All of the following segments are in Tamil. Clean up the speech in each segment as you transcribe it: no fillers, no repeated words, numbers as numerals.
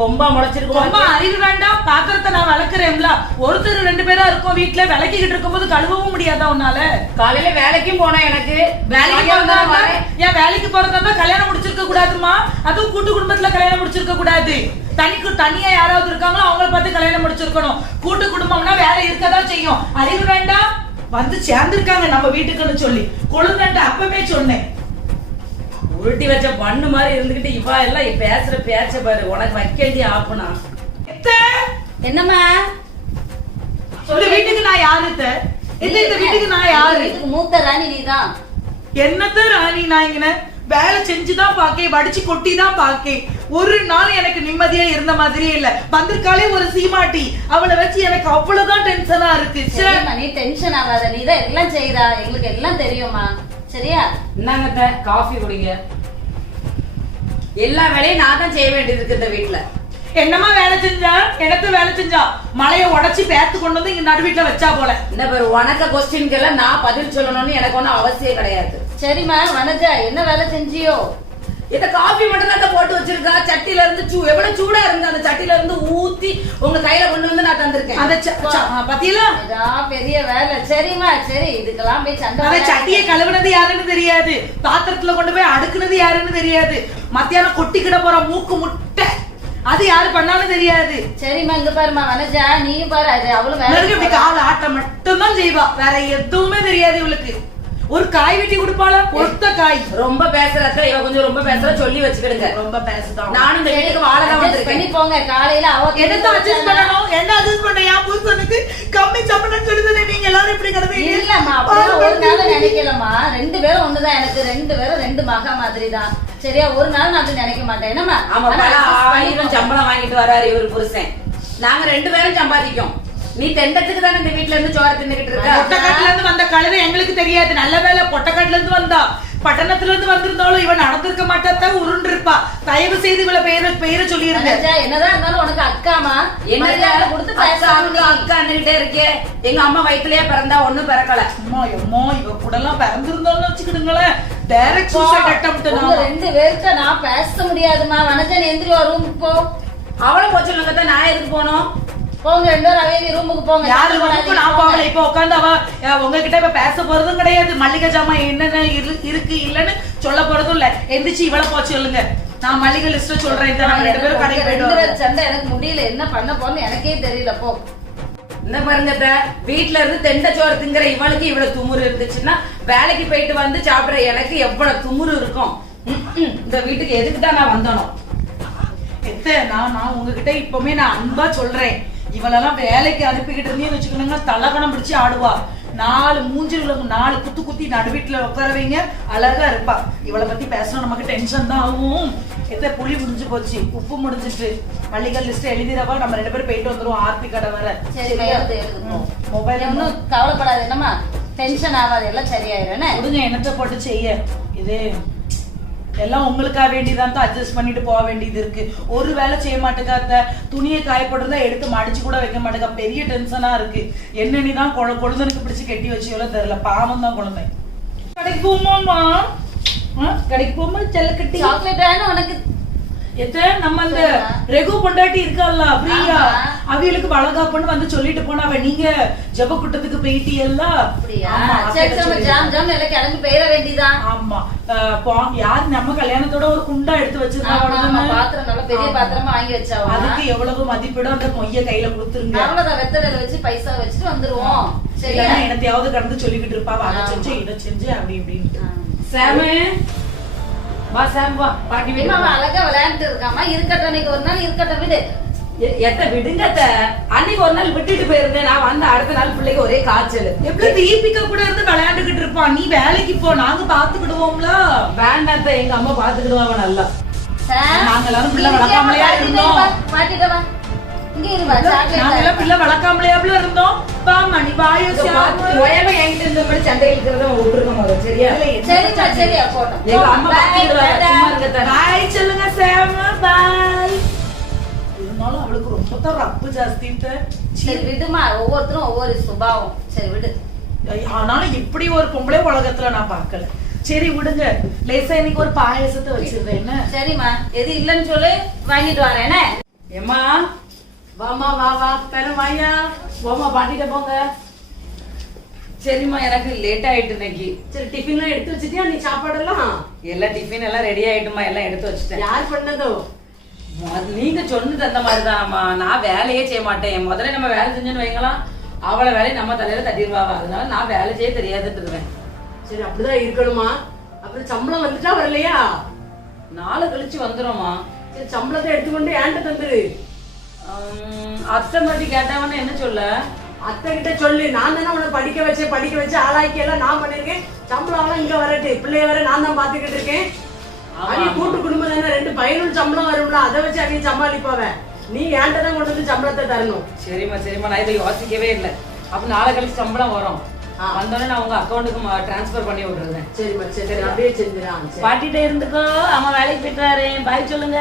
கொம்பா முளைச்சிருக்கு. கொம்பா அறிவு வேண்டாம். பாத்திரத்தை நான் வளர்க்கிறேன்ல, ஒருத்தர் 2 பேரா இருக்கும் வீட்டுல, விளக்கிக்கிட்டு இருக்கும்போது கழுவவும் முடியாதா உன்னால? காலையில வேலைக்கும் போனேன். எனக்கு வேலைக்கு போறதா ஏன் வேலைக்கு போறதா கல்யாணம் முடிச்சிருக்க கூடாதுமா? அதுவும் கூட்டு குடும்பத்துல கல்யாணம் முடிச்சிருக்க கூடாது. தனியா யாராவது இருக்காங்களோ அவங்கள பார்த்து கல்யாணம் முடிச்சிருக்கணும். கூட்டு குடும்பம்னா வேலை இருக்கதான் செய்யும். அறிவு வேண்டாம். வந்து சேர்ந்திருக்காங்க நம்ம வீட்டுக்குன்னு சொல்லி கொழுந்தன்ட்டு அப்பவே சொன்னேன். உருட்டி வச்ச பண்ணு மாதிரி இருந்துகிட்டு இவா எல்லாம் பேசுற பேச்ச பாரு. உனக்கு வைக்கண்டி ஆப்புனா என்னம்மா? இந்த வீட்டுக்கு நான் யாரு? இந்த வீட்டுக்கு நான் யாரு? மூத்த ராணி நீதான். என்னத்த ராணி? நான் இங்க வேலை செஞ்சுதான் பாக்கேன், வடிச்சு கொட்டி தான் பாக்கேன். ஒரு நாள் எனக்கு நிம்மதியா இருந்த மாதிரியே இல்ல. வந்திருக்காலே ஒரு சீமாட்டி, அவளை வச்சு எனக்கு அவ்வளவுதான் டென்ஷனா இருக்கு. நீ டென்ஷன் ஆகாத, நீதான் எல்லாம் செய்யறா, எங்களுக்கு எல்லாம் தெரியுமா? சரியா? என்னங்க காஃபி குடிங்க. எல்லா வேலையும் நான் தான் செய்ய வேண்டியது இருக்கு இந்த வீட்டுல. என்னமா வேலை செஞ்சா? எனக்கு வேலை செஞ்சா மலைய உடைச்சு பேத்து கொண்டு வந்து இங்க நடு வீட்டுல வச்சா போல. இந்த பேரு உனக்க கொஸ்டின்க்கு எல்லாம் நான் பதில் சொல்லணும்னு எனக்கு ஒன்னும் அவசியம் கிடையாது. சரிம்மா வனஜா, என்ன வேலை செஞ்சியோ? இந்த காஃபி மட்டும் தான் போட்டு வச்சிருக்கா. சட்டில இருந்து எவ்வளவு சூடா இருந்து அந்த சட்டில இருந்து ஊத்தி உங்க கையில கொண்டு வந்து நான் தந்திருக்கேன். பத்தியலா பெரிய வேலை. சரிம்மா சரி, இதுக்கெல்லாம் போய் சண்டை. அந்த சட்டியை கழுவுனது யாருன்னு தெரியாது, பாத்திரத்துல கொண்டு போய் அடுக்குனது யாருன்னு தெரியாது, மத்தியானம் கொட்டிக்கிட போற மூக்கு முட்டை அது யாரு பண்ணாலும் தெரியாது. சரிம்மா இங்க பாருமா வனஜா, நீயும் பாரு. அது அவளும் வேலை கால ஆட்ட மட்டும் தான் செய்வா, வேற எதுவுமே தெரியாது இவளுக்கு. ஒரு காய் வெட்டி கொடுப்பாளா? ஒருத்த காய். ரொம்ப பேசுறத இவ கொஞ்சம் ரொம்ப பேசுற சொல்லி வச்சுக்கிடுங்க. ரொம்ப பேசுதான். நானும் இந்த வீட்டுக்கு வாழதான் வந்திருக்கேன். போங்க. காலையில அவ எடுத்து அட்ஜஸ்ட் பண்ணணும். என்ன அட்ஜஸ்ட் பண்ண? புருஷனுக்கு கம்மி சம்பளம் சொல்லுது. நீங்க எல்லாரும் இப்படி கிடந்தீங்க. இல்லம்மா ஒரு நாள் நினைக்கலமா. 2 பேரும் ஒண்ணுதான். எனக்கு 2 பேரும் 2 மகா மாதிரி தான். சரியா? ஒரு நாள் நான் நினைக்க மாட்டேன். என்னம்மா? சம்பளம் வாங்கிட்டு வராரு இவரு புருஷன். நாங்க 2 பேரும் சம்பாதிக்கும். நீ தெண்டத்துக்கு தானே இந்த வீட்டுல இருந்து சோறு தின்னுகிட்டு இருக்க. பொட்டக்காட்டுல இருந்து வந்த கழுதை எங்களுக்கு தெரியாது. நல்ல வேலை பொட்டக்காட்டுல இருந்து வந்தா. பட்டணத்துல இருந்து வந்திருந்தாலும் இவன் நடந்திருக்க மாட்டாத்தான் உருண்டு இருப்பா. தயவு செய்து இவளை பெயரை சொல்லிருங்க. என்னதான் இருந்தாலும் உனக்கு அக்காமா என்ன கொடுத்து அக்கான்னுகிட்டே இருக்கே. எங்க அம்மா வயிற்றுலயே பிறந்தா ஒண்ணும் பிறக்கல. அம்மா அம்மா இவ கூட எல்லாம் பிறந்திருந்தோம்னு வச்சுக்கிடுங்களேன். Direct suicide attempt. 2 பேருக்கு நான் பேச முடியாதுமா. வனஜன் எந்திரி ரூமுக்கு போ. அவளை போச்சு சொல்லுங்க. நான் எதுக்கு போனோம்? போங்க 2 பேரும் அவே ரூமுக்கு போங்க. யாரு ரூமுக்கு நான் போகல. இப்ப உட்காந்து அவ உங்ககிட்ட இப்ப பேச போறதும் கிடையாது. மல்லிகை ஜாமான் என்னென்ன இருக்கு இல்லன்னு சொல்ல போறதும் இல்ல. எந்திரிச்சு இவளை போச்சு சொல்லுங்க. நான் மல்லிகை லிஸ்ட சொல்றேன். நம்ம 2 பேரும் கடைக்கு போயிட்டு சண்டை எனக்கு முடியல. என்ன பண்ண போறேன்னு எனக்கே தெரியல. போ. என்ன பாருங்க, வீட்டுல இருந்து தெண்ட சோறு திங்கிற இவளுக்கு இவ்வளவு துமுறு இருந்துச்சுன்னா வேலைக்கு போயிட்டு வந்து சாப்பிடுற எனக்கு எவ்வளவு துமுறு இருக்கும். இந்த வீட்டுக்கு எதுக்கு தான் நான் வந்தனும்? நான் உங்ககிட்ட இப்பவுமே நான் அன்பா சொல்றேன். இவளெல்லாம் வேலைக்கு அனுப்பிக்கிட்டு இருந்தேன்னு வச்சுக்கணுங்க, தலகணம் பிடிச்சு ஆடுவா. 4 மூஞ்சில 4 குத்து குத்தி நடு வீட்டுல உட்காரவீங்க, அழகா இருப்பா. இவளை பத்தி பேசணும் நமக்கு டென்ஷன் தான் ஆகும். புளி முடிஞ்சு போச்சு, உப்பு முடிஞ்சிட்டு. மல்லிகை லிஸ்ட் எழுதிரவா, நம்ம 2 பேரும் போயிட்டு வந்துருவோம். ஆர்த்தி கடை வர. மொபைல் ஒன்னும் கவலைப்படாது. என்னமா டென்ஷன் ஆகாது, எல்லாம் சரியாயிரும். கொடுங்க என்னத்தை போட்டு செய்ய. இது எல்லாம் உங்களுக்காக வேண்டியதான் தான் அட்ஜஸ்ட் பண்ணிட்டு போக வேண்டியது இருக்கு. ஒரு வேலை செய்ய மாட்டேங்காத. துணியை காயப்படுறதா எடுத்து மடிச்சு கூட வைக்க மாட்டேங்க. பெரிய டென்ஷனா இருக்கு. என்னன்னுதான் குழந்தைக்கு பிடிச்சு கெட்டி வச்சு தெரியல. பாவம் தான் குழந்தை. கடைக்கு போமாமா? கடைக்கு போமா செல்லக்கட்டி சாக்லேட் உனக்கு நம்ம அந்த ரெகு பொண்டாட்டி இருக்கால பிரியா, அவங்களுக்கு வளகாப்புன்னு வந்து சொல்லிட்டு போனாவ. நீங்க ஜப கூட்டத்துக்கு போயிட்டு எல்லாம் கிளம்பி போயிட வேண்டியதான். ஆமா யாரு நம்ம கல்யாணத்தோட ஒரு குண்டா எடுத்து வச்சிருக்காங்க. பாத்திரம் நல்ல பெரிய பாத்திரமா வாங்கி வச்சா. அதுக்கு எவ்வளவு மதிப்பிடும். அந்த மொய்ய கையில கொடுத்துருங்க. அவ்வளவுதான். வெத்தலையில வச்சு பைசா வச்சுட்டு வந்துருவோம். சரியா? என்னத்தையாவது கடந்து சொல்லிக்கிட்டு இருப்பாவ. அதை செஞ்சு இதை செஞ்சு அப்படி இப்படின்னு. சாமு வா சாம் வா. பாட்டி வீடு அழகா விளையாண்டு இருக்காமா. இருக்கட்டும், அன்னைக்கு ஒரு நாள் இருக்கட்டும். விடு எத்த விடுங்க. அன்னைக்கு ஒரு நாள் விட்டுட்டு போயிருந்தேன். நான் வந்து அடுத்த நாள் பிள்ளைக்கு ஒரே காய்ச்சல். எப்படி தீபிகா கூட இருந்து விளையாண்டுகிட்டு இருப்பான். நீ வேலைக்கு போ, நாங்க பாத்துக்கிடுவோம்ல. வேண்டாத்த எங்க அம்மா பாத்துக்கிடுவாங்க நல்லா. நாங்க எல்லாரும் பிள்ளை வளர்க்காமலையா இருந்தோம். பாட்டிட்டவா பிள்ளை வளர்க்காமலையாப்ல இருந்தோம். பாமணி என்கிட்ட இருந்த மாதிரி சண்டை இருக்கிறத விட்டுருக்க போதும். சரியா? சரிப்பா சரியா போட்டோம். எங்க அம்மா பாய் சொல்லுங்க சாம். பாய். இருந்தாலும் அவளுக்கு ரொம்ப தான் ரப்பு ஜாஸ்தி. சரி விடுமா, ஒவ்வொருத்தரும் ஒவ்வொரு சுபாவம். சரி விடு. ஆனாலும் இப்படி ஒரு பொம்பளை உலகத்துல நான் பாக்கல. சரி விடுங்க. லேசா இன்னைக்கு ஒரு பாயசத்தை வச்சிருந்தேன். சரிம்மா, எது இல்லன்னு சொல்லு, வாங்கிட்டு வரேன். ஏம்மா வாமா வா வா பெரும் வாயா போமா பாட்டிட்ட போங்க. சரிம்மா எனக்கு லேட் ஆயிட்டு இன்னைக்கு. சரி டிஃபின்லாம் எடுத்து வச்சிட்டியா? நீ சாப்பாடெல்லாம் எல்லாம் டிஃபின் எல்லாம் ரெடி ஆயிட்டுமா, எல்லாம் எடுத்து வச்சுட்டேன். யார் பண்ணதோ? நீங்க சொன்னது அந்த மாதிரிதான்மா. நான் வேலையே செய்ய மாட்டேன். முதல்ல நம்ம வேலை செஞ்சோன்னு வைங்களாம், அவளை வேலையை நம்ம தலையில தட்டிடுவாங்க. அதனால நான் வேலை செய்ய தெரியாதுட்டுருவேன். சரி அப்படிதான் இருக்கணுமா? அப்புறம் சம்பளம் வந்துட்டா வரலையா? நாளை கழிச்சு வந்துடும்மா. சரி சம்பளத்தை எடுத்துக்கொண்டு ஏன்ட்ட தந்துரு. அத்தை மாதிரி கேட்டவன என்ன சொல்ல? அத்தை கிட்ட சொல்லு, நான் தானே உன்னை படிக்க வச்சு ஆளாக்கி எல்லாம் நான் பண்ணிருக்கேன். சம்பளம் எல்லாம் இங்க வரட்டு, பிள்ளைய வர நான் தான் பாத்துக்கிட்டு இருக்கேன். அவைய கூட்டு குடும்பம் தானே, 2 பையனும் சம்பளம் வரும்ல, அதை வச்சு அவைய சமாளிப்பாவ. நீ ஏன்ட்ட தான் கொண்டு வந்து சம்பளத்தை தரணும். சரிம்மா நான் இதை யோசிக்கவே இல்லை. அப்ப நாளை கழிச்சு சம்பளம் வரும், வந்தோடனே நான் உங்க அக்கௌண்ட்டுக்கு டிரான்ஸ்பர் பண்ணி விட்டுருந்தேன். சரிம்மா சரி அப்படியே செஞ்சிடான். பாட்டிட்ட இருந்துக்கோ, அம்மா வேலைக்கு போயிட்டாரு. பாய் சொல்லுங்க.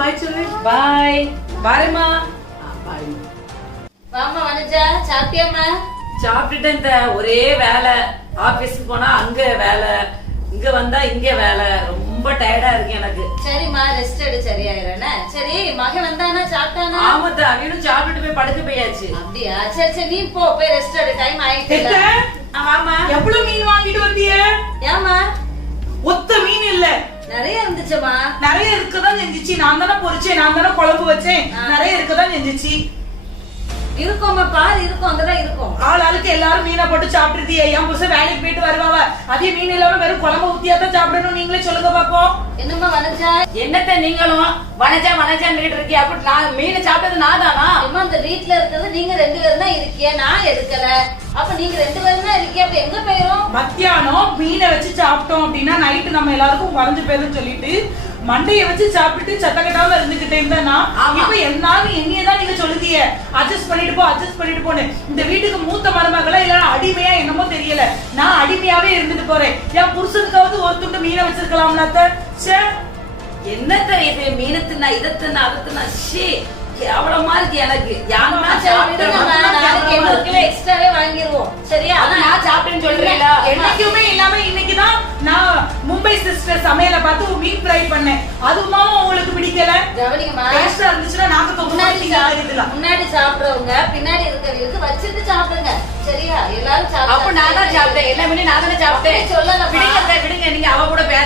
பாய் சொல்லு. பாய் பாருமா. பாய். வாமா வனஜா, சாப்பிட்டியாம்மா? சாப்பிட்டுட்டேன். ஒரே வேலை, ஆபீஸ்க்கு போனா அங்க வேலை, இங்க வந்தா இங்க வேலை. ரொம்ப டயர்டா இருக்கு எனக்கு. சரிம்மா ரெஸ்ட் எடு, சரியாயிரேனே. சரி மகன் வந்தானா, சாப்பிட்டானா? ஆமாத்த, அவனும் சாப்பிட்டு போய் படுக்க போயாச்சு. அப்படியா? சரி நீ போய் ரெஸ்ட் எடு, டைம் ஆயிட்டு. ஆமா. எவ்வளவு மீன் வாங்கிட்டு வந்திய? ஏமா ஒத்த மீன் இல்ல, நிறைய இருந்துச்சுமா. நிறைய இருக்கதான் செஞ்சிச்சு. நான் தானே பொரிச்சேன், நான் தானே குழம்பு வச்சேன். நிறைய இருக்கதான் செஞ்சிச்சு. இருக்கும்மா, பாரு இருக்கும், அங்கதான் இருக்கும். ஆளுக்கு எல்லாரும் மீனை போட்டு சாப்பிட்டுருதியே. என் புருஷன் வேலைக்கு போயிட்டு வருவாவ, அதே மீன் இல்லாம வெறும் குழம்பு ஊத்தியாதான் சாப்பிடணும். நீங்களே சொல்லுங்க பாப்போம். என்னம்மா வனஜா? என்னத்த நீங்களும் வனஜான்னு இருக்கீங்க? அப்படி நான் மீன் சாப்பிட்டது நான் தானா? அம்மா இந்த வீட்டுல இருக்கிறது நீங்க 2 பேரும் தான் இருக்கிய, நான் எடுக்கல. அப்ப நீங்க 2 பேரும் தான் இருக்கிய, அப்ப எங்க போயிரும்? மத்தியானம் மீனை வச்சு சாப்பிட்டோம் அப்படின்னா நைட்டு நம்ம எல்லாருக்கும் வரைஞ்சு போயிரும் சொல்லிட்டு மண்டைய வச்சு சாப்பிட்டு சத்தக்கட்டாம இருந்துகிட்டே இருந்தா, இப்ப எல்லாரும் என்னையதான் நீங்க சொல்லுதீங்க அட்ஜஸ்ட் பண்ணிட்டு போன்னு. இந்த வீட்டுக்கு மூத்த மருமகளா இல்ல அடிமையா என்னமோ தெரியல, நான் அடிமையாவே இருந்துட்டு போறேன். என் புருஷனுக்காவது ஒரு துண்டு மீனை வச்சிருக்கலாம்ல. என்னத்த இது? மீனத்துனா இதத்துனா அதத்துனா கேவலமா இருக்கு எனக்கு. எக்ஸ்ட்ராவே வாங்கிடுவோம். சரியா? நான் சாப்பிட்டேன்னு சொல்றீங்களா? என்னைக்குமே இல்லாம இன்னைக்குதான் நான் மும்பை சிஸ்டர் சமையல பார்த்து மீன் ஃப்ரை பண்ணேன். அதுவுமா உங்களுக்கு பிடிக்கல? கவனிங்கம்மா, டேஸ்டா இருந்துச்சுன்னா நாங்க முன்னாடி சாப்பிடுறவங்க பின்னாடி இருக்கிறவங்களுக்கு வச்சிருந்து சாப்பிடுங்க. சரியா? எல்லாரும் சாப்பிடுங்க. அப்ப நான் தான் சாப்பிட்டேன், எல்லா மீனும் நான் தானே சாப்பிட்டேன். சொல்லல, விடுங்க. நீங்க அவ கூட பேச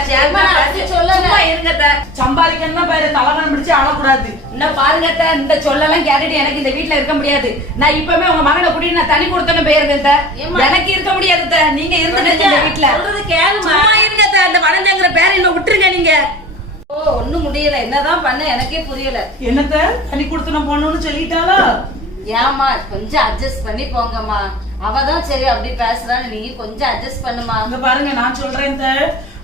சொல்லல. இருங்க. சம்பாதிக்கணும்னா பேரு தலகணம் பிடிச்சு ஆளக்கூடாது. இன்னும் பாருங்க, இந்த சொல்லலாம் கேட்டுட்டு எனக்கு இந்த வீட்டுல இருக்க முடியாது. நான் இப்பவே உங்க மகனை கூட்டிட்டு நான் தனி கொடுத்தேன்னு போயிருந்தேன். எனக்கு இருக்க முடியாது. நீங்க இருந்துட்டு இந்த வீட்டுல சொல்றது கேளுமா. இருங்க. அந்த வளர்ந்தங்கிற பேரை இன்னும் விட்டுருங்க நீங்க. ஓ ஒண்ணும் முடியல, என்னதான் பண்ண எனக்கே புரியல. என்னத்த தனி கொடுத்து நான் போகணும்னு சொல்லிட்டாளா? ஏமா கொஞ்சம் அட்ஜஸ்ட் பண்ணி போங்கம்மா. அவதான் சரி அப்படி பேசுறான்னு, நீ கொஞ்சம் அட்ஜஸ்ட் பண்ணுமா. அங்க பாருங்க, நான் சொல்றேன்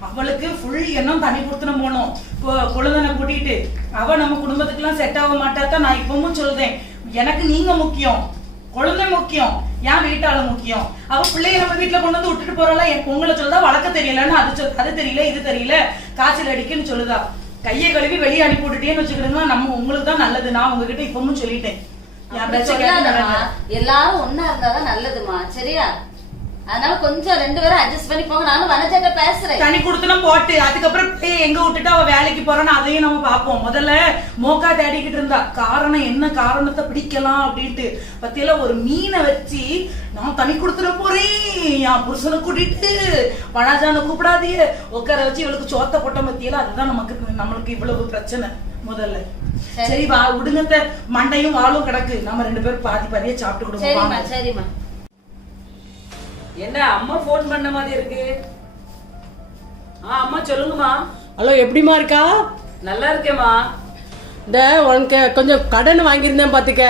அவளுக்கு ஃபுல் எண்ணம் தனி கொடுத்துன போனோம். குழந்தை கூட்டிட்டு அவ நம்ம குடும்பத்துக்கு எல்லாம் செட் ஆக மாட்டாதான். நான் இப்பவும் சொல்றேன், எனக்கு நீங்க முக்கியம், குழந்தை முக்கியம், என் வீட்டாள முக்கியம். அவ பிள்ளைய நம்ம வீட்டுல கொண்டு வந்து விட்டுட்டு போறாளா? உங்களை சொல்லுதா வளர்க்க தெரியலன்னு, அது தெரியல இது தெரியல, காய்ச்சல் அடிக்குன்னு சொல்லுதா. கையை கழுவி வெளியே அனுப்பி விட்டுட்டேன்னு வச்சுக்கிடுங்க, நம்ம உங்களுக்கு தான் நல்லது. நான் உங்ககிட்ட இப்பவும் சொல்லிட்டேன். எல்லாரும் ஒன்னா இருந்தாதான் நல்லதுமா. சரியா? அதனால கொஞ்சம் 2 பேரும் அட்ஜஸ்ட் பண்ணி போங்க. நானும் வனஜாட்ட பேசுறேன். தனி கொடுத்துனா போட்டு அதுக்கப்புறம் எங்க விட்டுட்டு அவ வேலைக்கு போறான்னு அதையும் நம்ம பாப்போம். முதல்ல மோக்கா தேடிக்கிட்டு இருந்தா காரணம் என்ன, காரணத்தை பிடிக்கலாம் அப்படின்ட்டு. பத்தியில ஒரு மீனை வச்சு நான் தனி கொடுத்துட போறேன், என் புருஷனை கூட்டிட்டு வனஜான கூப்பிடாதீங்க உட்கார வச்சு இவளுக்கு சோத்த போட்ட பத்தியில. அதுதான் நம்மளுக்கு இவ்வளவு பிரச்சனை. முதல்ல சரி வா விடுங்க, மண்டையும் வாழும் கிடக்கு. நம்ம 2 பேரும் பாதி பாதியா சாப்பிட்டு கொடுப்போம். சரிம்மா. என்ன அம்மா போன் பண்ண மாதிரி இருக்கு? அம்மா சொல்லுங்கம்மா. ஹலோ, எப்படிமா இருக்கா? நல்லா இருக்கேம்மா. இந்த உனக்கு கொஞ்சம் கடன் வாங்கியிருந்தேன் பாத்துக்க.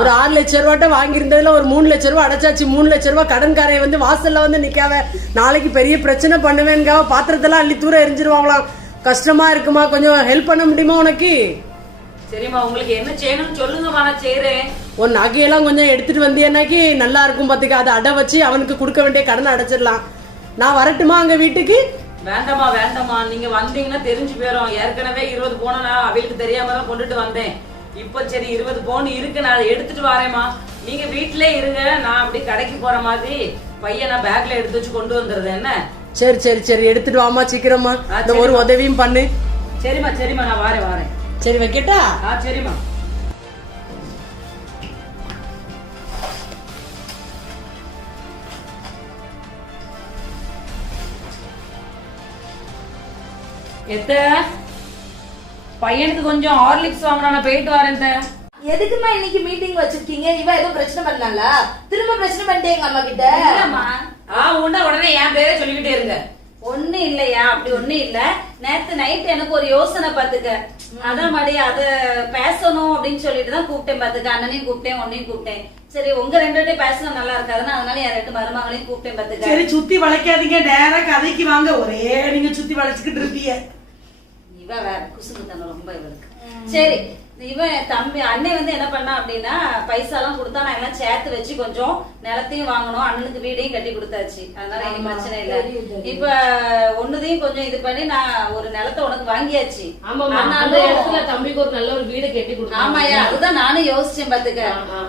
ஒரு 6 லட்சம் ரூபாட்ட வாங்கியிருந்ததுல ஒரு 3 லட்சம் ரூபாய் அடைச்சாச்சு. 3 லட்சம் ரூபாய் கடன்காரை வந்து வாசல்ல வந்து நிக்காவ. நாளைக்கு பெரிய பிரச்சனை பண்ணுவேன்கா. பாத்திரத்தெல்லாம் அள்ளி தூர எரிஞ்சிருவாங்களாம். கஷ்டமா இருக்குமா, கொஞ்சம் ஹெல்ப் பண்ண முடியுமா உனக்கு? சரிம்மா, உங்களுக்கு என்ன செய்யணும்னு சொல்லுங்கம்மா, நான் செய்யறேன். உன் நகையெல்லாம் கொஞ்சம் எடுத்துட்டு வந்தியன்னாக்கி நல்லா இருக்கும் பாத்துக்க. அதை அடை வச்சு அவனுக்கு கொடுக்க வேண்டிய கடனை அடைச்சிடலாம். நான் வரட்டுமா அங்க வீட்டுக்கு? வேண்டாமா, நீங்க வந்தீங்கன்னா தெரிஞ்சு போயிடும். ஏற்கனவே 20 பவுன் நான் அவளுக்கு தெரியாம தான் கொண்டுட்டு வந்தேன். இப்ப சரி 20 பவுன் இருக்கு, நான் அதை எடுத்துட்டு வரேம்மா. நீங்க வீட்டுல இருங்க, நான் அப்படி கடைக்கு போற மாதிரி பையனை பேக்ல எடுத்து வச்சு கொண்டு வந்துருது. என்ன? சரி எடுத்துட்டு வாமா சீக்கிரமா. இந்த ஒரு உதவியும் பண்ணு. சரிம்மா நான் வாரேன். சரி வைக்கட்டா? சரிம்மா. எத்த பையனுக்கு கொஞ்சம் ஹார்லிக்ஸ் வாங்கினா நான் போயிட்டு வரேன். எதுக்குமா இன்னைக்கு மீட்டிங் வச்சிருக்கீங்க? இவன் ஏதோ பிரச்சனை பண்ணாங்களா? திரும்ப பிரச்சனை பண்ணிட்டே எங்க அம்மா கிட்ட. உண்டா உடனே என் பேரே சொல்லிக்கிட்டே இருங்க. ஒண்ணு இல்லையா, அப்படி ஒண்ணு இல்ல. நேத்து நைட் எனக்கு ஒரு யோசனை பாத்துக்க. அதான் மடி அத பேசணும் அப்படின்னு சொல்லிட்டு தான் கூப்பிட்டேன் பாத்துக்க. அண்ணனையும் கூப்பிட்டேன், உன்னையும் கூப்பிட்டேன். சரி உங்க ரெண்டு பேர்ட்டையும் பேசினா நல்லா இருக்காதுன்னு அதனால என் 2 மருமகளையும் கூப்பிட்டேன் பாத்துக்க. சரி சுத்தி வளைக்காதீங்க, நேரா கதைக்கு வாங்க. ஒரே நீங்க சுத்தி வளைச்சுக்கிட்டு இருப்பீங்க. இவ வேற குசுகுத்தனம் ரொம்ப இவளுக்கு. சரி இவன் தம்பி அண்ணன் வந்து என்ன பண்ணா அப்படின்னா பைசா எல்லாம் கொடுத்தா நான் எல்லாம் சேர்த்து வச்சு கொஞ்சம் நிலத்தையும் வாங்கணும், அண்ணனுக்கு வீடையும் கட்டி கொடுத்தாச்சு. அதனால எனக்கு பிரச்சனை இல்ல. இப்ப ஒண்ணுதையும் கொஞ்சம் இது பண்ணி நான் ஒரு நிலத்தை உனக்கு வாங்கியாச்சு. அந்த இடத்துல தம்பிக்கு ஒரு நல்ல ஒரு வீடு கட்டி கொடுத்தேன். ஆமாயா, அதுதான் நானும் யோசிச்சேன் பாத்துக்க.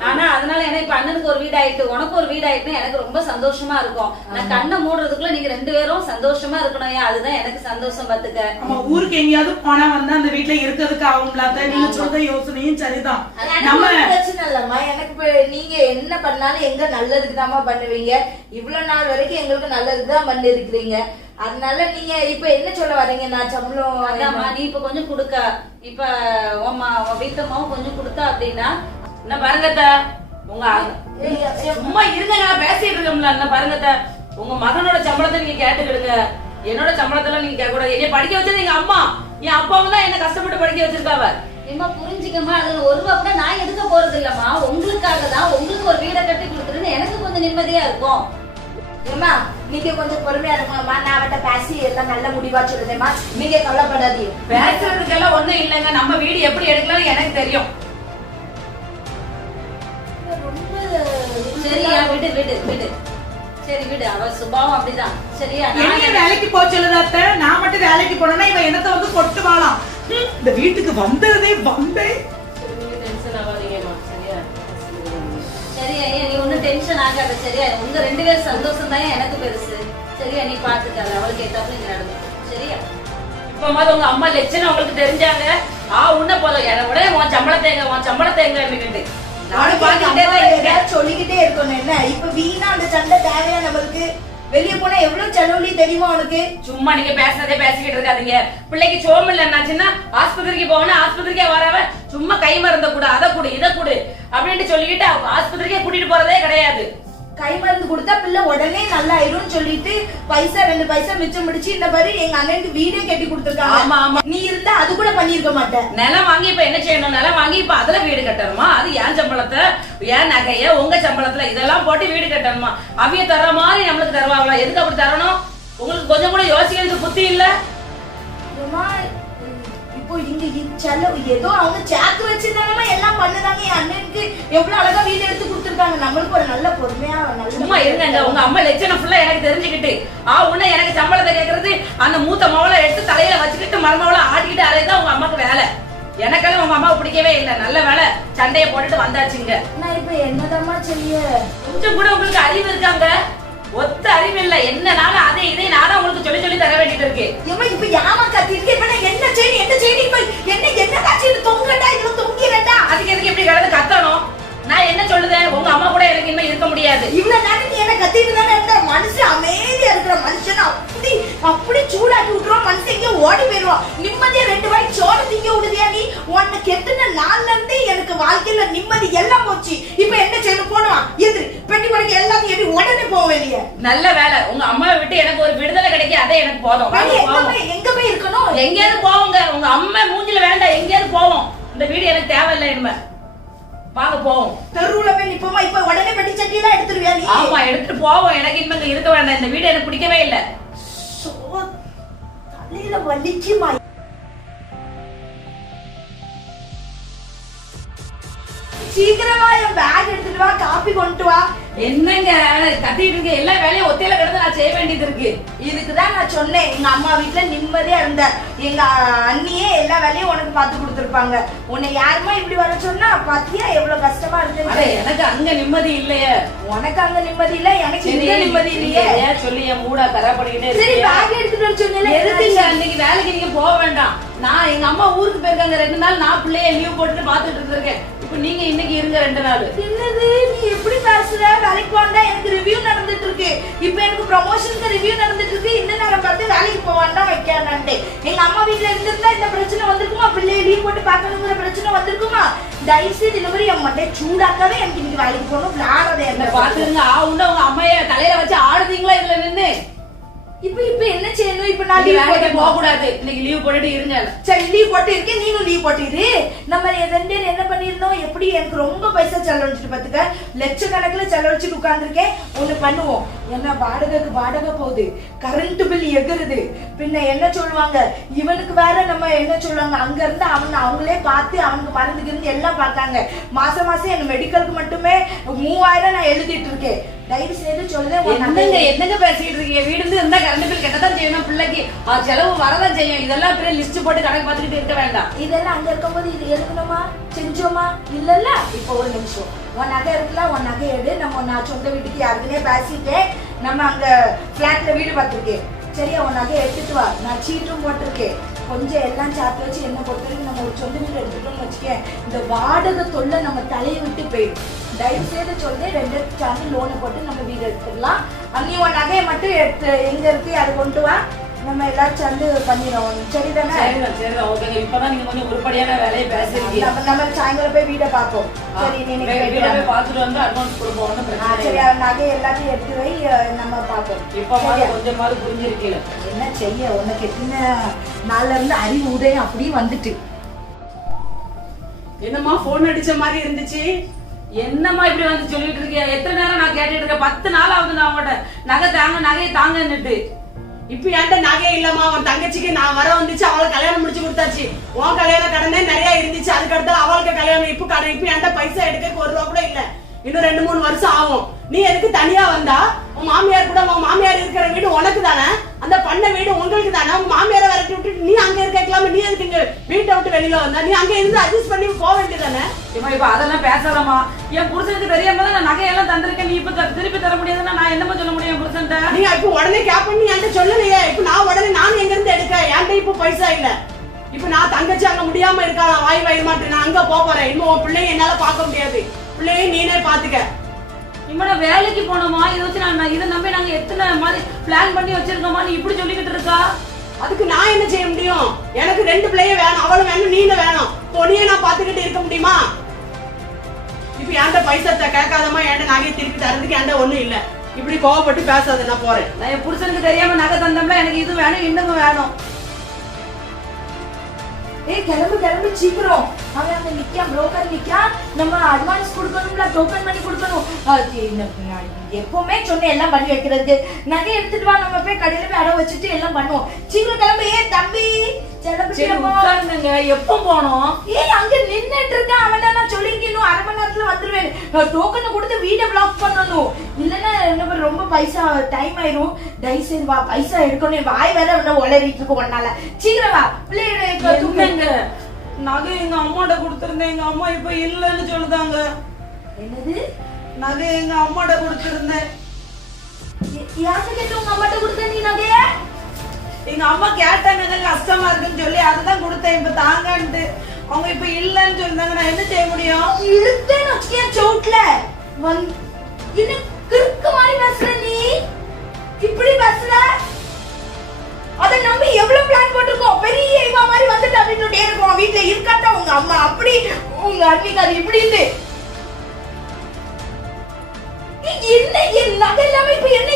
ஆனா அதனால என்ன இப்ப அண்ணனுக்கு ஒரு வீடு ஆயிட்டு உனக்கு ஒரு வீடு ஆயிட்டுன்னு எனக்கு ரொம்ப சந்தோஷமா இருக்கும். நான் கண்ணை மூடுறதுக்குள்ள நீங்க 2 பேரும் சந்தோஷமா இருக்கணும். அதுதான் எனக்கு சந்தோஷம் பாத்துக்க. ஊருக்கு எங்கேயாவது போனா வந்து அந்த வீட்டுல இருக்கிறதுக்கு ஆகும்ல. நீங்க சொல்ற யோசனையும் சரிதான். நம்ம பிரச்சனை இல்லம்மா. எனக்கு நீங்க என்ன பண்ணாலும் எங்க நல்லதுக்கு தான் பண்ணுவீங்க. இவ்வளவு நாள் வரைக்கும் எங்களுக்கு நல்லதுக்கு தான் பண்ணி இருக்கிறீங்க. அதனால நீங்க இப்ப என்ன சொல்ல வரீங்க? நான் சம்பளம் அதாம்மா நீ இப்ப கொஞ்சம் கொடுக்க. இப்ப உன் வீட்டம்மாவும் கொஞ்சம் கொடுத்தா அப்படின்னா என்ன பாருங்கத்த உங்க சும்மா இருங்க, நான் பேசிட்டு இருக்கோம்ல. என்ன பாருங்கத்த உங்க மகனோட சம்பளத்தை நீங்க கேட்டுக்கிடுங்க. என்னோட சம்பளத்தெல்லாம் நீங்க கேட்க கூடாது. என்னை படிக்க வச்சது எங்க அம்மா, என் அப்பாவும் தான் என்ன கஷ்டப்பட்டு படிக்க வச்சிருக்காவ. ஏமா புரிஞ்சுக்கமா, அதுல ஒரு ரூபா கூட நான் எடுக்க போறது இல்லம்மா. உங்களுக்காக தான், உங்களுக்கு ஒரு வீடை கட்டி கொடுத்துருன்னு எனக்கு கொஞ்சம் நிம்மதியா இருக்கும். ஏமா நீங்க கொஞ்சம் பொறுமையா இருக்கணும்மா. நான் அவட்ட பேசி எல்லாம் நல்ல முடிவா சொல்லுதேம்மா. நீங்க கவலைப்படாதீங்க. பேசுறதுக்கெல்லாம் ஒண்ணும் இல்லைங்க. நம்ம வீடு எப்படி எடுக்கலாம்னு எனக்கு தெரியும். சரியா விடு விடு விடு. சரி விடு, அவ சுபாவம் அப்படிதான். சரியா என்ன வேலைக்கு போக சொல்லுதாத்த? நான் மட்டும் வேலைக்கு போனேன்னா இவன் என்னத்த வந்து கொட்டுவாளாம். இந்த வீட்டுக்கு வந்ததே வந்தேன். சரியா நீ ஒன்னும் டென்ஷன் ஆகாத. சரியா உங்க 2 பேரும் சந்தோஷம் தான் எனக்கு பெருசு. சரியா நீ பாத்துக்காத, அவளுக்கு ஏத்தாப்புல இங்க நடக்கும். சரியா இப்ப மாதிரி உங்க அம்மா லட்சணம் உங்களுக்கு தெரிஞ்சாங்க. உன்ன போதும் என்னை விட உன் சம்பளத்தை எங்க நானும் பாத்துக்கிட்டே தான் இருக்கேன். சொல்லிக்கிட்டே இருக்கணும். என்ன இப்ப வீணா அந்த சண்டை தேவையா நம்மளுக்கு? வெளியே போனா எவ்வளவு செலவுலி தெரியுமா உனக்கு? சும்மா நீங்க பேசுறதே பேசிக்கிட்டு இருக்காதீங்க. பிள்ளைக்கு சோம் இல்லைன்னாச்சுன்னா ஆஸ்பத்திரிக்கு போகணும், ஆஸ்பத்திரிக்கே வரவ சும்மா கை மருந்த கூட அதை கூட இதை கூட அப்படின்ட்டு சொல்லிக்கிட்டு ஆஸ்பத்திரிக்கே கூட்டிட்டு போறதே கிடையாது. கை மருந்து கொடுத்தா பிள்ளை உடனே நல்லாயிரும் சொல்லிட்டு பைசா 2 பைசா மிச்சம் பிடிச்சு இந்த மாதிரி எங்க அண்ணனுக்கு வீடே கட்டி கொடுத்துருக்காங்க. ஆமா ஆமா, நீ இருந்தா அது கூட பண்ணிருக்க மாட்டேன். நிலம் வாங்கி இப்ப என்ன செய்யணும்? நிலம் வாங்கி இப்ப அதுல வீடு கட்டணுமா? அது ஏன் சம்பளத்தை, ஏன் நகைய உங்க சம்பளத்துல இதெல்லாம் போட்டு வீடு கட்டணுமா? அவிய தர மாதிரி நம்மளுக்கு தருவாங்களா? எதுக்கு அப்படி தரணும்? உங்களுக்கு கொஞ்சம் கூட யோசிக்கிறது புத்தி இல்ல? இப்போ இங்க செலவு ஏதோ அவங்க சேர்த்து வச்சிருந்தாங்கன்னா எல்லாம் பண்ணுதாங்க. என் அண்ணனுக்கு எவ்வளவு அழகா வீடு எடுத்து கொடுத்துருக்காங்க. நம்மளுக்கு ஒரு நல்ல பொறுமையா நல்ல சும்மா இருங்க. உங்க அம்மா லட்சணம் ஃபுல்லா எனக்கு தெரிஞ்சுக்கிட்டு உன்ன எனக்கு சம்பளத்தை கேட்கறது அந்த மூத்த மவளை எடுத்து தலையில வச்சுக்கிட்டு மருமவளை ஆட்டிக்கிட்டு அலையதான் உங்க அம்மாக்கு வேலை. எனக்கெல்லாம் உங்க அம்மாவை பிடிக்கவே இல்லை. நல்ல வேலை சண்டையை போட்டுட்டு வந்தாச்சுங்க. நான் இப்ப என்னதாம்மா செய்ய? கொஞ்சம் கூட உங்களுக்கு அறிவு இருக்காங்க? ஒத்த அறிவு இல்ல. என்னனாலும் அதே இதை நானும் உங்களுக்கு சொல்லி சொல்லி தர வேண்டியது இருக்கு. இப்ப யாமா கத்திருக்கு. இப்ப நான் என்ன செய்யணும்? இப்ப என்ன காட்சியில் தொங்கடா இதுல தொங்கிறடா? அதுக்கு எதுக்கு இப்படி கிடந்து கத்தணும்? நான் என்ன சொல்லுதேன்? உங்க அம்மா கூட எனக்கு இன்னும் இருக்க முடியாது. இவ்வளவு நேரம் நீ என்ன கத்திட்டு தானே இருந்த? மனுஷன் அமைதியா இருக்கிற மனுஷன் அப்படி சூடாக்கி விட்டுருவான். மனுஷன் எங்க ஓடி போயிருவான். நிம்மதியா 2 வாய் சோறு திங்க விடுதியா நீ? உன்னை கெட்டுன நாள்ல இருந்து எனக்கு வாழ்க்கையில நிம்மதி எல்லாம் போச்சு. இப்ப என்ன செய்யணும்? போடுவான் எது பெட்டி படைக்க எல்லாத்தையும் எடி உடனே போக வேண்டிய. நல்ல வேலை உங்க அம்மாவை விட்டு எனக்கு ஒரு விடுதலை கிடைக்கும். அதே எனக்கு போதும். எங்க போய் இருக்கணும்? எங்கேயாவது போவோங்க. உங்க அம்மா மூஞ்சில வேண்டாம், எங்கேயாவது போவோம். இந்த வீடு எனக்கு தேவையில்லை. இனிமே வாங்க போவோம். தெருவுல போய் நிப்போமா? இப்ப உடனே பெட்டி சட்டி எல்லாம் எடுத்துருவியா நீ? ஆமா எடுத்துட்டு போவோம். எனக்கு இனிமே இருக்க வேண்டாம். இந்த வீடு எனக்கு பிடிக்கவே இல்லை. தலையில வலிக்குமா? சீக்கிரமா என் பேக் எடுத்துட்டு வா, காப்பி கொண்டு வா. என்னங்க கத்திட்டு இருக்க? எல்லா வேலையும் ஒத்தையில கிடந்து நான் செய்ய வேண்டியது இருக்கு. இதுக்குதான் நான் சொன்னேன் எங்க அம்மா வீட்டுல நிம்மதியா இருந்த. எங்க அண்ணியே எல்லா வேலையும் உனக்கு பார்த்து கொடுத்துருப்பாங்க. உன்னை யாருமா இப்படி வர சொன்னா பாத்தியா எவ்வளவு கஷ்டமா இருக்கு. எனக்கு அங்க நிம்மதி இல்லையே. உனக்கு அங்க நிம்மதி இல்ல, எனக்கு இங்க நிம்மதி இல்லையே. சொல்லி என் மூடா கரை பண்ணிக்கிட்டே சரி பேக் எடுத்துட்டு வர சொன்னீங்க. எதுக்குங்க? இன்னைக்கு வேலைக்கு நீங்க போக வேண்டாம். நான் எங்க அம்மா ஊருக்கு போயிருக்காங்க 2 நாள், நான் பிள்ளைய லீவ் போட்டுட்டு பாத்துட்டு இருந்திருக்கேன். இப்ப நீங்க இன்னைக்கு இருங்க 2 நாள். என்னது நீ எப்படி பேசுற? வேலைக்கு வந்தா எனக்கு ரிவ்யூ நடந்துட்டு இருக்கு, இப்ப எனக்கு ப்ரமோஷனுக்கு ரிவ்யூ நடந்துட்டு இருக்கு, இந்த நேரம் பார்த்து வேலைக்கு போவான்டா வைக்கானே. எங்க அம்மா வீட்டுல இருந்திருந்தா இந்த பிரச்சனை வந்திருக்குமா? பிள்ளைய லீவ் போட்டு பாக்கணுங்கிற பிரச்சனை வந்திருக்குமா? தயவுசெய்து இந்த மாதிரி என் மண்டை சூடாக்காத. எனக்கு இன்னைக்கு வேலைக்கு போகணும், விளையாடுறத என்ன பாத்துருங்க. உண்ட உங்க அம்மைய தலையில வச்சு ஆடுதீங்களா இதுல நின்னு? இப்ப என்ன செய்யணும்? இப்ப நான் வேலைக்கு போக கூடாது, இன்னைக்கு லீவ் போட்டுட்டு இருங்க. சரி லீவ் போட்டு இருக்கேன், நீனும் லீவ் போட்டிரு. நம்ம 2 பேரும் என்ன பண்ணிருந்தோம், எப்படி எனக்கு ரொம்ப பைசா செலவழிச்சிட்டு பாத்துக்க, லட்சக்கணக்குல செலவழிச்சுட்டு உட்கார்ந்துருக்கேன். ஒண்ணு பண்ணுவோம், என்ன வாடகை போகுது, கரண்ட் பில் எகுறுது, பின்ன என்ன சொல்லுவாங்க இவனுக்கு வேற நம்ம என்ன சொல்லுவாங்க, அங்க இருந்து அவங்களே பார்த்து அவனுக்கு மருந்துக்கு இருந்து எல்லாம் பார்த்தாங்க. மாசம் என்ன மெடிக்கலுக்கு மட்டுமே 3000 நான் எழுதிட்டு இருக்கேன். தயவு செய்து சொல்லுங்க. என்னங்க பேசிட்டு இருக்கீங்க? வீடு இருந்து இருந்தா கரண்ட் பில் கட்டதான் செய்யணும், பிள்ளைக்கு செலவு வரதான் செய்யும். இதெல்லாம் பெரிய லிஸ்ட் போட்டு கணக்கு பார்த்துக்கிட்டு இருக்க வேண்டாம். இதெல்லாம் அங்க இருக்கும்போது இது எழுதணுமா செஞ்சோமா? இல்லல்ல. இப்போ ஒரு நிமிஷம், உன் நகை இருக்கலாம், உன் நகை எடு. நம்ம நான் சொந்த வீட்டுக்கு யாருக்குன்னே பேசிட்டேன், நம்ம அங்க பிளாட்ல வீடு பார்த்துருக்கேன். சரியா, உன் நகை எடுத்துட்டு வா, நான் சீட்டும் போட்டிருக்கேன். கொஞ்சம் எல்லாம் சாப்பிட்டு வச்சு என்ன பொறுத்தவரைக்கும் நம்ம ஒரு சொந்த வீடு எடுத்துட்டோம்னு வச்சுக்கேன், இந்த வாடகை தொல்லை நம்ம தலையை விட்டு போயிடும். தயவு செய்து சொல்லி 2 சார்ஜ் லோனை போட்டு நம்ம வீடு எடுத்துடலாம். நீ உன் நகையை மட்டும் எடுத்து எங்க இருக்கு அதை கொண்டு வா, நம்ம எல்லாரும் சேர்ந்து பண்ணிடுவோம். சரிதானே? சரி ஓகேங்க. இப்பதான் நீங்க கொஞ்சம் உருப்படியான வேலையை பேசுறீங்க. நம்ம சாயங்காலம் போய் வீடை பார்ப்போம். சரி, நீ வீட்டை போய் பார்த்துட்டு வந்து அட்வான்ஸ் கொடுப்போம். சரி, நகை எல்லாத்தையும் எடுத்து வை, நம்ம பார்ப்போம். இப்ப கொஞ்சமாவது புரிஞ்சிருக்கீங்க. என்ன செய்ய, உனக்கு எத்தனை நாள்ல இருந்து அறிவு உதயம் அப்படியே வந்துட்டு. என்னம்மா போன் அடிச்ச மாதிரி இருந்துச்சு? என்னம்மா இப்படி வந்து சொல்லிட்டு இருக்கீங்க? எத்தனை நேரம் நான் கேட்டுட்டு இருக்கேன்? 10 நாள் ஆகுது நான் உங்கள்கிட்ட நகையை தாங்கன்னுட்டு. இப்ப என்கிட்ட நகை இல்லம்மா, உன் தங்கச்சிக்கு நான் வர வந்துச்சு, அவளுக்கு கல்யாணம் முடிச்சு கொடுத்தாச்சு. உன் கல்யாண கடனே நிறைய இருந்துச்சு, அதுக்கு அடுத்து அவளுக்கு கல்யாணம். இப்ப என்கிட்ட பைசா எடுக்க 1 ரூபா கூட இல்ல. இன்னும் 2-3 வருஷம் ஆகும். நீ எதுக்கு தனியா வந்தா? உன் மாமியார் கூட, உன் மாமியார் இருக்கிற வீடு உனக்கு தானே, அந்த பண்ண வீடு உங்களுக்கு தானே. உங்க மாமியாரை விரட்டி விட்டுட்டு நீ அங்க இருக்கலாம, நீ எதுக்கு இங்க வீட்டை விட்டு வெளியில வந்தா? நீ அங்க இருந்து அட்ஜஸ்ட் பண்ணி போக வேண்டியதானே. இப்ப அதெல்லாம் பேசலாமா? என் புருஷனுக்கு தெரியாம தான் நான் நகையெல்லாம் தந்திருக்கேன். நீ இப்ப திருப்பி தர முடியாதுன்னா நான் என்னமா சொல்ல முடியும் என் புருஷன்ட்ட? நீ இப்ப உடனே கேப் பண்ணி என்கிட்ட சொல்லலையே. இப்ப நான் உடனே நானும் எங்க இருந்து எடுக்க? என்கிட்ட இப்ப பைசா இல்ல. இப்ப நான் தங்கச்சி அங்க முடியாம இருக்கலாம், வாய் மாட்டேன். நான் அங்க போறேன். இன்னும் உன் பிள்ளைய என்னால பாக்க முடியாது. பிள்ளைய நீனே பாத்துக்க. இவன வேலைக்கு போனோமா, இதை வச்சு நான் இதை நம்பி நாங்க எத்தனை மாதிரி பிளான் பண்ணி வச்சிருக்கோமா, நீ இப்படி சொல்லிக்கிட்டு இருக்கா? அதுக்கு நான் என்ன செய்ய முடியும்? எனக்கு 2 பிள்ளைய வேணும், அவளும் வேணும், நீனும் வேணும். பொண்ணையே நான் பாத்துக்கிட்டு இருக்க முடியுமா? இப்ப என்கிட்ட பைசா கேட்காதமா, என்கிட்ட நகையை திருப்பி தரதுக்கு என்கிட்ட ஒண்ணும் இல்ல. இப்படி கோவப்பட்டு பேசாத, நான் போறேன். நான் என் புருஷனுக்கு தெரியாம நகை தந்தோம்ல, எனக்கு இது வேணும் இன்னும் வேணும். கிளம்பு சீக்கிரம். அவன் அங்க நிக்கான், புரோக்கர் நிக்கான். நம்ம அட்வான்ஸ் கொடுக்கணும்ல, டோக்கன் பண்ணி கொடுக்கணும். எப்பவுமே சொன்ன எல்லாம் பண்ணி வைக்கிறதுக்கு. நகை எடுத்துட்டு வா, நம்ம போய் கடையில போய் அடை வச்சுட்டு எல்லாம் பண்ணுவோம். சீக்கிரம் கிளம்பு. தம்பி உட்காருங்க. எப்ப போனோம்? அங்க நின்னுட்டு இருக்கான். அவன் நான் சொல்லிருக்கேன், 1/2 மணி நேரத்துல வந்துருவேன். டோக்கனை கொடுத்து வீடை பிளாக் பண்ணணும், இல்லன்னா என்ன ரொம்ப பைசா டைம் ஆயிரும். தயவுசெய்து வா, பைசா எடுக்கணும். வாய் வேற உளறிட்டு இருக்கு ஒன்னால. சீக்கிரம் வா. பிள்ளைங்க நகை எங்க அம்மாட்ட கொடுத்திருந்தேன், எங்க அம்மா இப்ப இல்லன்னு சொல்லுதாங்க. என்னது? நகை எங்க அம்மாட்ட கொடுத்திருந்தேன். யாருக்கு கேட்டு உங்க அம்மாட்ட கொடுத்த நீ நகைய? எங்க அம்மா கேட்டாங்க, எனக்கு கஷ்டமா இருக்குன்னு சொல்லி அதுதான் கொடுத்தேன். இப்ப தாங்கன்ட்டு அவங்க இப்ப இல்லன்னு சொல்லிருந்தாங்க. நான் என்ன செய்ய முடியும்? இழுத்தேன்னு வச்சுக்கிய சவுட்ல இன்னும் கிறுக்கு மாதிரி பேசுற நீ. இப்படி பேசுற? அதை நம்பி எவ்வளவு பிளான் போட்டிருக்கோம். பெரிய இவா மாதிரி வந்துட்டு அப்படின்னு இருக்கும். வீட்டுல இருக்காட்டா உங்க அம்மா அப்படி, உங்க அன்னைக்கு அது இப்படி இருந்து என்ன என் நகை எல்லாமே இப்ப என்ன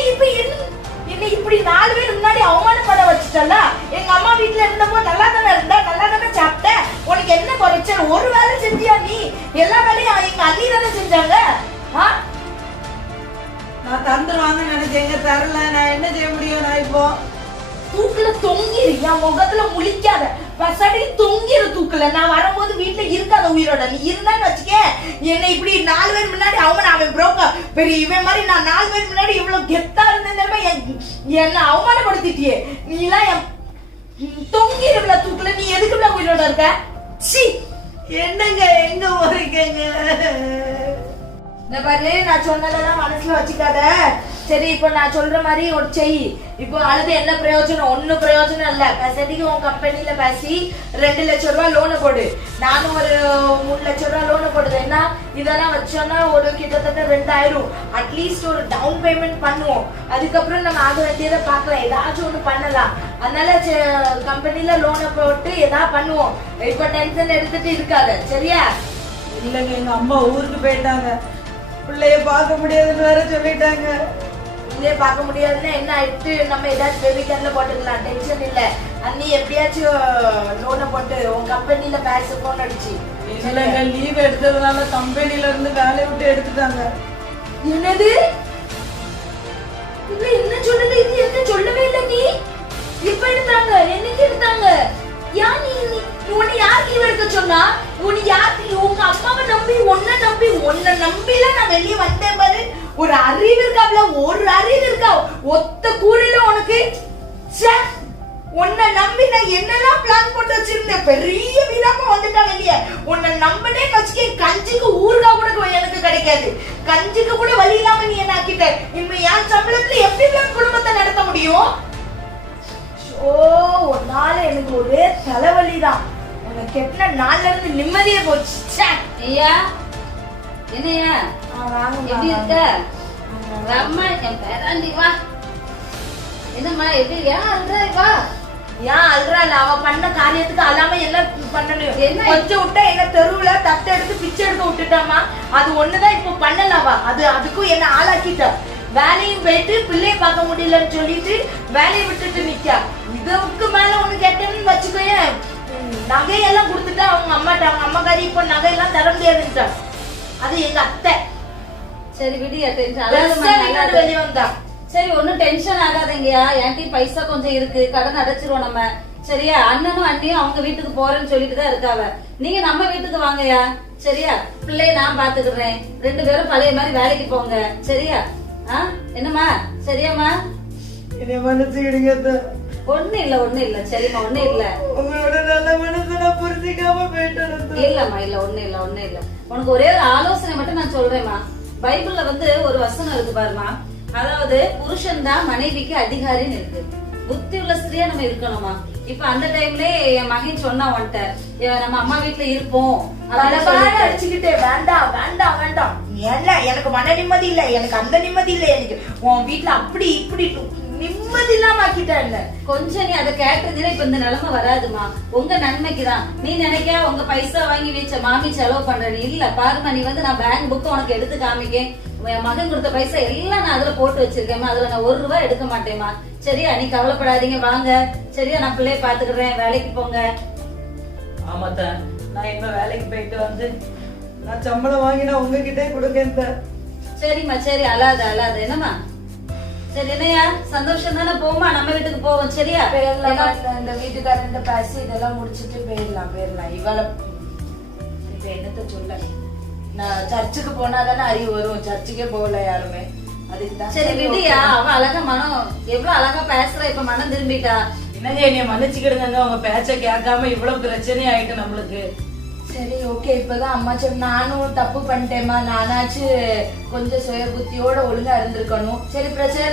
இப்படி 4 பேர் முன்னாடி அவமானப்பட வச்சுட்டல. எங்க அம்மா வீட்டுல இருந்தப்போ நல்லா தானே இருந்தா, நல்லா தானே சாப்பிட்ட. உனக்கு என்ன குறைச்சல்? ஒரு வேலை செஞ்சியா நீ? எல்லா வேலையும் எங்க அண்ணி தானே செஞ்சாங்க. நான் தந்துருவாங்கன்னு நினைச்சேங்க, தரல. நான் என்ன செய்ய முடியும்? நான் இப்போ தூக்குல தொங்கிரு, என் முகத்துல முழிக்காத. பசடி தொங்கிரு தூக்குல. நான் வரும்போது வீட்டுல இருக்காத உயிரோட. நீ இருந்தான்னு வச்சுக்க, என்னை இப்படி 4 பேர் முன்னாடி அவன் புரோக்கர் பெரிய இவன் மாதிரி நான் 4 பேர் முன்னாடி இவ்வளவு கெத்தா இருந்தேன். என்ன அவமானப்படுத்திட்டியே நீ எல்லாம். தொங்கிருல தூக்குல. நீ எதுக்குள்ள உயிரோட இருக்க? சி என்னங்க எங்க போறீங்க? இந்த பாரு, நான் சொன்னதெல்லாம் மனசுல வச்சுக்காத. சரி இப்போ நான் சொல்ற மாதிரி ஒரு செய். இப்போ அழுது என்ன பிரயோஜனம்? ஒன்னும் பிரயோஜனம் இல்ல. பேசாட்டிக்கு உன் கம்பெனில பேசி 2 லட்சம் ரூபாய் லோனு போடு. நானும் ஒரு 3 லட்சம் ரூபாய் லோனு போடுது. என்ன இதெல்லாம் வச்சோன்னா ஒரு கிட்டத்தட்ட 2000. அட்லீஸ்ட் ஒரு டவுன் பேமெண்ட் பண்ணுவோம். அதுக்கப்புறம் நம்ம ஆக வேண்டியதை பார்க்கலாம். ஏதாச்சும் ஒண்ணு பண்ணலாம். அதனால கம்பெனில லோனை போட்டு ஏதாவது பண்ணுவோம். இப்ப டென்ஷன் எடுத்துட்டு இருக்காது. சரியா? இல்லைங்க, எங்க அம்மா ஊருக்கு போயிட்டாங்க. பிள்ளைய பார்க்க முடியாதுன்னு வேற சொல்லிட்டாங்க. இதே பார்க்க முடியாதுன்னா என்ன ஆயிட்டு, நம்ம ஏதாச்சும் பேபி கார்டுல போட்டுக்கலாம். டென்ஷன் இல்ல. அண்ணி எப்படியாச்சும் லோனை போட்டு உன் கம்பெனில பேச போன் அடிச்சு. இல்லைங்க, லீவ் எடுத்ததுனால கம்பெனில இருந்து வேலையை விட்டு எடுத்துட்டாங்க. என்னது? இது என்ன சொல்லுது? இது என்ன சொல்லவே இல்ல நீ. இப்ப எடுத்தாங்க. என்னைக்கு எடுத்தாங்க? நீ உன்னை யார் லீவ் எடுக்க சொன்னா? உன்னை யார்? உங்க அம்மாவை நம்பி உன்னை நம்பில நான் வெளியே வந்தேன் பாரு. ஒரு அறிவு இருக்காப்ல, ஒரு அறிவு இருக்கா? ஒத்த கூரையில உனக்கு உன்னை நம்பி நான் என்னெல்லாம் பிளான் போட்டு வச்சிருந்தேன். பெரிய வீராப்பா வந்துட்டா வெளியே. உன்னை நம்பினே வச்சுக்க. கஞ்சிக்கு ஊறுகா கூட எனக்கு கிடைக்காது. கஞ்சிக்கு கூட வழி இல்லாம நீ என்ன ஆக்கிட்ட. இப்ப என் சம்பளத்துல எப்படி குடும்பத்தை நடத்த முடியும்? ஓ, ஒன்னால எனக்கு ஒரே தலைவலிதான். உனக்கு கெட்ட நாள்ல இருந்து நிம்மதியே போச்சு. ஐயா என்னையா எப்படி இருக்க? அம்மா என் பேராண்டி வா. என்னம்மா எப்படி வா? ஏன் அல்றாள்? அவ பண்ண காரியத்துக்கு அல்லாம என்ன பண்ணணும்? என்ன கொஞ்சம் விட்டா என்ன தெருவுல தட்டை எடுத்து பிச்சை எடுத்து விட்டுட்டாமா. அது ஒண்ணுதான் இப்ப பண்ணலவா. அதுக்கும் என்ன ஆளாக்கிட்ட. வேலையும் போயிட்டு பிள்ளைய பார்க்க முடியலன்னு சொல்லிட்டு வேலையை விட்டுட்டு நிக்கா. இதுக்கு மேல ஒண்ணு கேட்டேன்னு வச்சுக்கோய, நகையெல்லாம் கொடுத்துட்டா அவங்க அம்மாட்ட. அவங்க அம்மாக்காரி இப்ப நகையெல்லாம் தர முடியாதுன்ட்டா. அது எங்க அத்தை. சரி விடியா, வெளியே வந்தா. சரி ஒன்னும் டென்ஷன் ஆகாதீங்கயா. என்கிட்ட பைசா கொஞ்சம் இருக்கு, கடன் அடைச்சிருவோம் நம்ம. சரியா? அண்ணனும் அண்ணியும் அவங்க வீட்டுக்கு போறேன்னு சொல்லிட்டு தான் இருக்காவ. நீங்க நம்ம வீட்டுக்கு வாங்கயா. சரியா? பிள்ளைய நான் பாத்துக்கிறேன். 2 பேரும் பழைய மாதிரி வேலைக்கு போங்க. சரியா? என்னம்மா? சரியாம்மா? என்னை மன்னிச்சுக்கிடுங்க. ஒண்ணு இல்ல. சரிம்மா, ஒண்ணு இல்ல. உங்களோட நல்ல மனசை நான் புரிஞ்சிக்காம போயிட்டேன். இல்லம்மா, இல்ல ஒண்ணு இல்ல. உனக்கு ஒரே ஒரு ஆலோசனை மட்டும் நான் சொல்றேம்மா. பைபிள்ல வந்து ஒரு வசனம் இருக்கு பாருமா. அதாவது புருஷன் தான் மனைவிக்கு அதிகாரின்னு இருக்கு. புத்தி உள்ள ஸ்திரியா நம்ம இருக்கணுமா. இப்ப அந்த டைம்ல என் மகன் சொன்னா வந்துட்ட நம்ம அம்மா வீட்டுல இருப்போம் அடிச்சுக்கிட்டே. வேண்டாம். எனக்கு மன நிம்மதி இல்ல. எனக்கு அந்த நிம்மதி இல்ல. எனக்கு உன் வீட்டுல அப்படி இப்படி நிம்மதி இல்லாம ஆக்கிட்ட. கொஞ்சம் நீ அதை கேட்டிருந்தீங்கன்னா இப்ப இந்த நிலைமை வராதுமா. உங்க நன்மைக்குதான். நீ நினைக்க உங்க பைசா வாங்கி வீச்ச மாமி செலவு பண்ற. நீ இல்ல பாருமா, நீ வந்து நான் பேங்க் புக் உனக்கு எடுத்து காமிக்கேன். என் மகன் கொடுத்த பைசா எல்லாம் நான் அதுல போட்டு வச்சிருக்கேன். அதுல நான் 1 ரூபாய் எடுக்க மாட்டேமா. சரியா? நீ கவலைப்படாதீங்க, வாங்க. சரியா? நான் பிள்ளைய பாத்துக்கிறேன். வேலைக்கு போங்க. ஆமாத்த, நான் இப்ப வேலைக்கு போயிட்டு வந்து நான் சம்பளம் வாங்கினா உங்ககிட்டே கொடுக்க. சரிம்மா, சரி. அழாத. என்னம்மா? சரி என்னையா, சந்தோஷம் தானே? போமா, நம்ம வீட்டுக்கு போவோம். சரியா? இந்த வீட்டுக்காரன் பேசி இதெல்லாம் முடிச்சுட்டு போயிடலாம். இவளை இப்ப என்னத்த சொல்ல. நான் சர்ச்சுக்கு போனாதானே அறிவு வரும். சர்ச்சுக்கே போகல யாருமே. அதுக்குதான். சரி விடியா. அவ அழகா மனம் எவ்வளவு அழகா பேசுற. இப்ப மனம் திரும்பிட்டா. என்னங்க, என்னைய மன்னிச்சுக்கிடுங்க. உங்க பேச்ச கேட்காம இவ்வளவு பிரச்சனை ஆயிட்டு நம்மளுக்கு. சரி ஓகே. இப்பதான் அம்மா சொன்ன நானும் தப்பு பண்ணிட்டேமா. நானாச்சு கொஞ்சம் சுய புத்தியோட ஒழுங்கா இருந்திருக்கணும். சரி பிரச்சனை